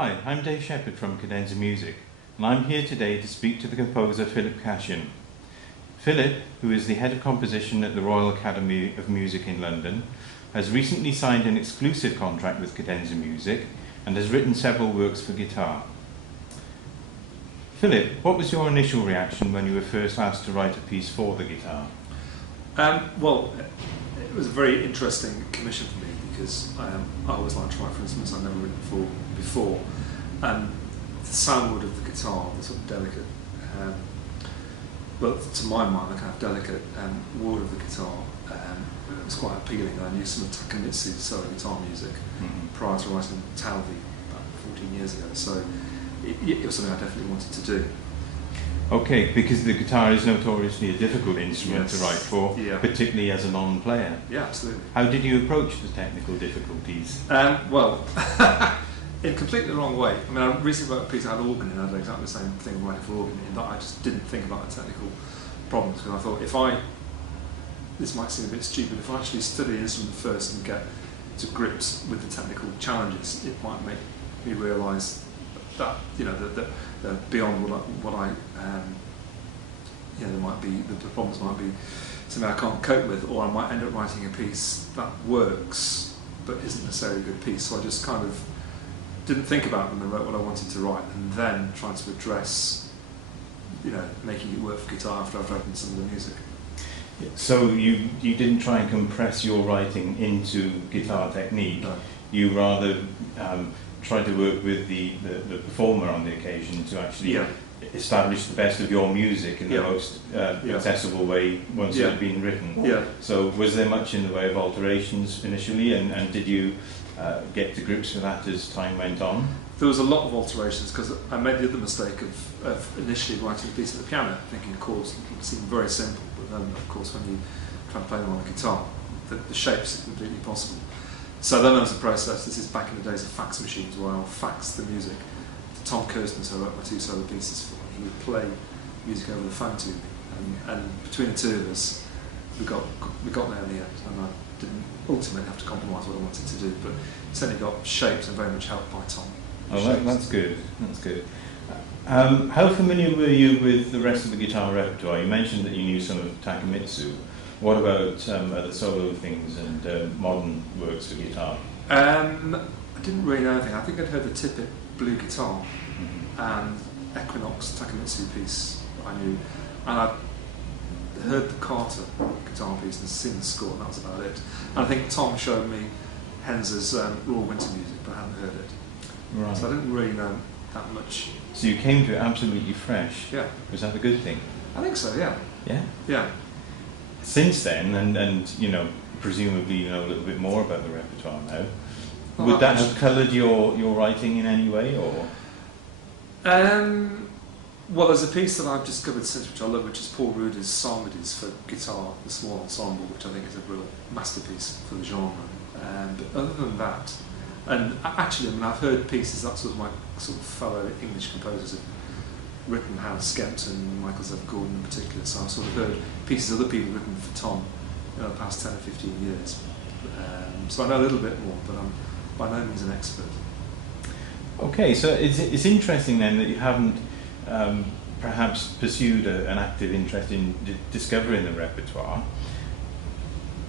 Hi, I'm Dave Shepherd from Cadenza Music, and I'm here today to speak to the composer Philip Cashian. Philip, who is the head of composition at the Royal Academy of Music in London, has recently signed an exclusive contract with Cadenza Music and has written several works for guitar. Philip, what was your initial reaction when you were first asked to write a piece for the guitar? Well, it was a very interesting commission for me because I always like to write for instruments I've never written before. And the soundwood of the guitar, the sort of delicate, but to my mind, the kind of delicate wood of the guitar was quite appealing. I knew some of Takamitsu's solo guitar music prior to writing Talvi about 14 years ago, so it was something I definitely wanted to do. Okay, because the guitar is notoriously a difficult instrument to write for, particularly as a non-player. Yeah, absolutely. How did you approach the technical difficulties? Well, in completely the wrong way. I mean, I recently wrote a piece on organ, and I did exactly the same thing writing for organ, in that I just didn't think about the technical problems, because I thought this might seem a bit stupid, if I actually study the instrument first and get to grips with the technical challenges, it might make me realise that, that beyond what I there might be, the problems might be something I can't cope with, or I might end up writing a piece that works but isn't necessarily a good piece. So I just kind of didn't think about them and wrote what I wanted to write, and then tried to address, making it work for guitar after I've written some of the music. So you didn't try and compress your writing into guitar technique. No. You rather tried to work with the performer on the occasion to actually establish the best of your music in the most accessible way once it had been written. Yeah. So was there much in the way of alterations initially, and did you get to grips with that as time went on? There was a lot of alterations, because I made the other mistake of initially writing a piece at the piano, thinking chords seemed very simple, but then of course when you try and play them on the guitar, the shapes are completely impossible. So then there was a process. This is back in the days of fax machines, where I'll fax the music to Tom Kirsten, who I wrote my two solo pieces for. He would play music over the phone to me, and between the two of us, we got there in the end. And I didn't ultimately have to compromise what I wanted to do, but certainly got shaped and very much helped by Tom. Oh, that's good. That's good. How familiar were you with the rest of the guitar repertoire? You mentioned that you knew some of Takamitsu. What about other solo things and modern works for guitar? I didn't really know anything. I think I'd heard the Tippett blue guitar and Equinox Takamitsu piece I knew, and I'd heard the Carter guitar piece and seen the score, and that was about it. And I think Tom showed me Henze's Raw Winter Music, but I hadn't heard it. Right. So I didn't really know that much. So you came to it absolutely fresh. Yeah. Was that a good thing? I think so, yeah. Yeah? Yeah. Since then, and presumably you know a little bit more about the repertoire now, Well, would that have coloured your writing in any way, or? Well, there's a piece that I've discovered since, which I love, which is Paul Ruder's Psalmodies for guitar, the small ensemble, which I think is a real masterpiece for the genre. But other than that, and actually, I've heard pieces that sort of my sort of fellow English composers have written, Howard Skempton, Michael Z. Gordon in particular, so I've sort of heard pieces other people written for Tom in the past 10 or 15 years. So I know a little bit more, but I'm by no means an expert. Okay, so it's interesting then that you haven't perhaps pursued an active interest in discovering the repertoire.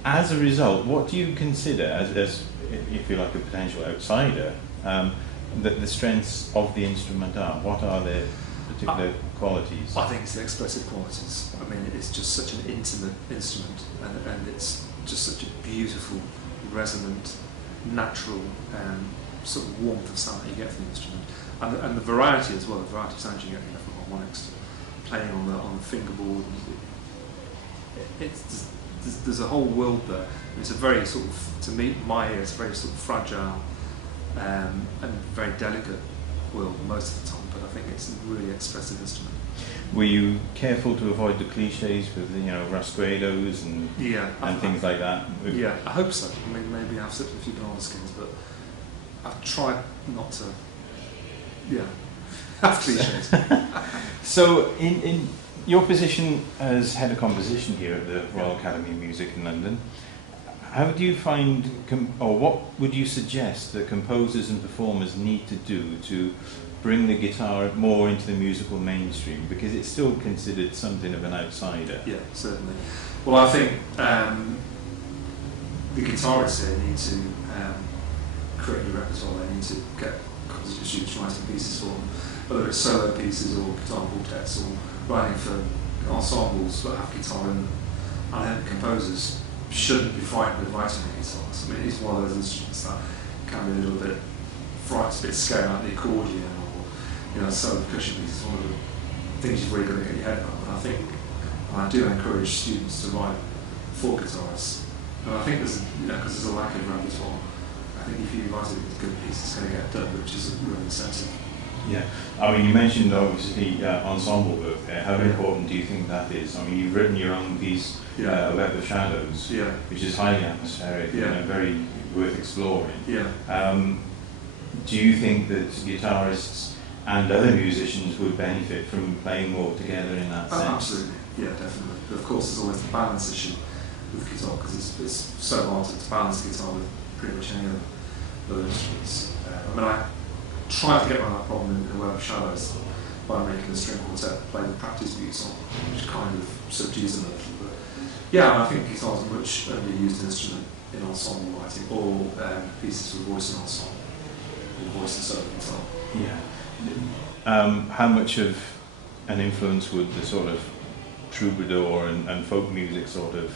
As a result, what do you consider, as if you're like a potential outsider, that the strengths of the instrument are? What are their particular qualities? I think it's the expressive qualities. I mean, it's just such an intimate instrument, and it's just such a beautiful, resonant, natural sort of warmth of sound that you get from the instrument, and the variety as well. The variety of sounds you get from harmonics to playing on the fingerboard. There's a whole world there. It's a very sort of, to me, my ear, it's a very sort of fragile and very delicate world most of the time. But I think it's a really expressive instrument. Were you careful to avoid the cliches with rasguedos and things like that? Yeah, I hope so. I mean, maybe I've slipped a few banana skins, but I've tried not to. Yeah, have cliches. So, in your position as head of composition here at the Royal Academy of Music in London, How do you find, or what would you suggest that composers and performers need to do to bring the guitar more into the musical mainstream? Because it's still considered something of an outsider. Yeah, certainly. Well, I think the guitarists here need to create a repertoire. They need to get students writing pieces for them, whether it's solo pieces or guitar quartets or writing for ensembles that have guitar in them. And then composers shouldn't be frightened of writing the guitars. I mean, it's one of those instruments that can be a little bit frightening, a bit scary, like the accordion or solo percussion pieces. One of the things you've really got to get your head around. And I think, and I do encourage students to write for guitarists. And I think there's, because there's a lack of repertoire, I think if you write a good piece, it's going to get done, which is a real incentive. Yeah, I mean, you mentioned obviously ensemble work there. How important do you think that is? I mean, you've written your own piece, Web of Shadows, which is highly atmospheric and very worth exploring. Do you think that guitarists and other musicians would benefit from playing more together in that sense? Absolutely, yeah, definitely. But of course, there's always the balance issue with guitar, because it's so hard to balance guitar with pretty much any other instruments. I mean, I tried to get around that problem in the Web of Shadows by making the string quartet play the practice views on, which kind of subdues them a little. But yeah, I think guitar is a much underused instrument in ensemble writing, or pieces for voice and ensemble, or voice and solo guitar. Yeah. How much of an influence would the sort of troubadour and folk music sort of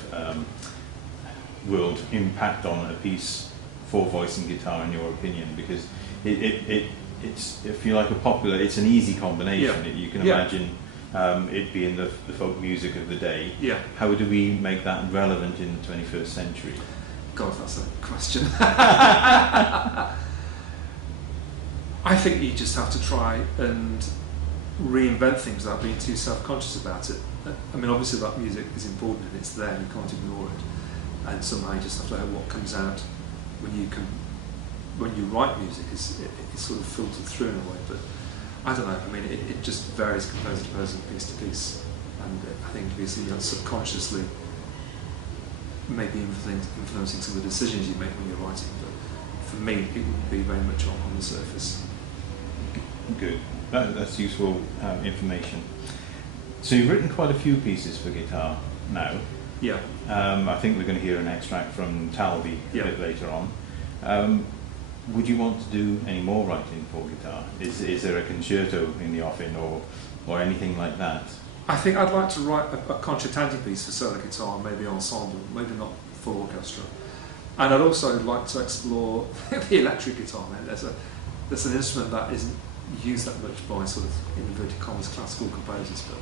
world impact on a piece for voice and guitar, in your opinion? Because it's, if you like, it's an easy combination. You can imagine it being the folk music of the day. How do we make that relevant in the 21st century? God, that's a question. I think you just have to try and reinvent things without being too self-conscious about it. I mean, obviously that music is important and it's there, you can't ignore it. And somehow you just have to know what comes out when you write music. It's sort of filtered through in a way, but I don't know. I mean, it just varies composer to person, piece to piece. And I think obviously that's subconsciously maybe influencing some of the decisions you make when you're writing. But for me, it would be very much on the surface. Good. That's useful information. So you've written quite a few pieces for guitar now. I think we're going to hear an extract from Talby a bit later on. Would you want to do any more writing for guitar? Is there a concerto in the offing or anything like that? I think I'd like to write a concertante piece for solo guitar, maybe ensemble, maybe not for orchestra. And I'd also like to explore the electric guitar. There's an instrument that isn't used that much by sort of, in inverted commas, classical composers, but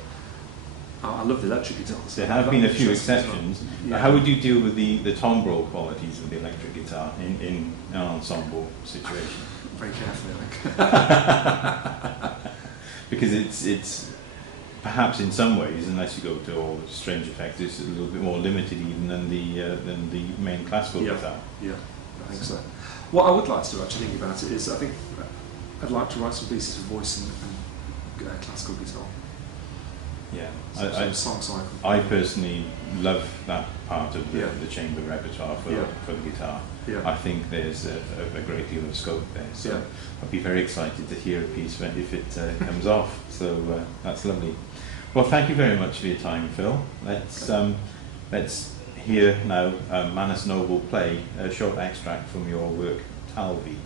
I love the electric guitars. There have been a few exceptions. How would you deal with the timbre qualities of the electric guitar in an ensemble situation? Very carefully, I think. Because it's perhaps in some ways, unless you go to all the strange effects, it's a little bit more limited even than the main classical guitar. Yeah, I think so. What I would like to do, actually, think about it, is I think I'd like to write some pieces for voice and classical guitar. Yeah, song cycle. I personally love that part of the chamber repertoire for the guitar. I think there's a great deal of scope there. So I'd be very excited to hear a piece if it comes off. So that's lovely. Well, thank you very much for your time, Phil. Let's hear now Manus Noble play a short extract from your work, Talby.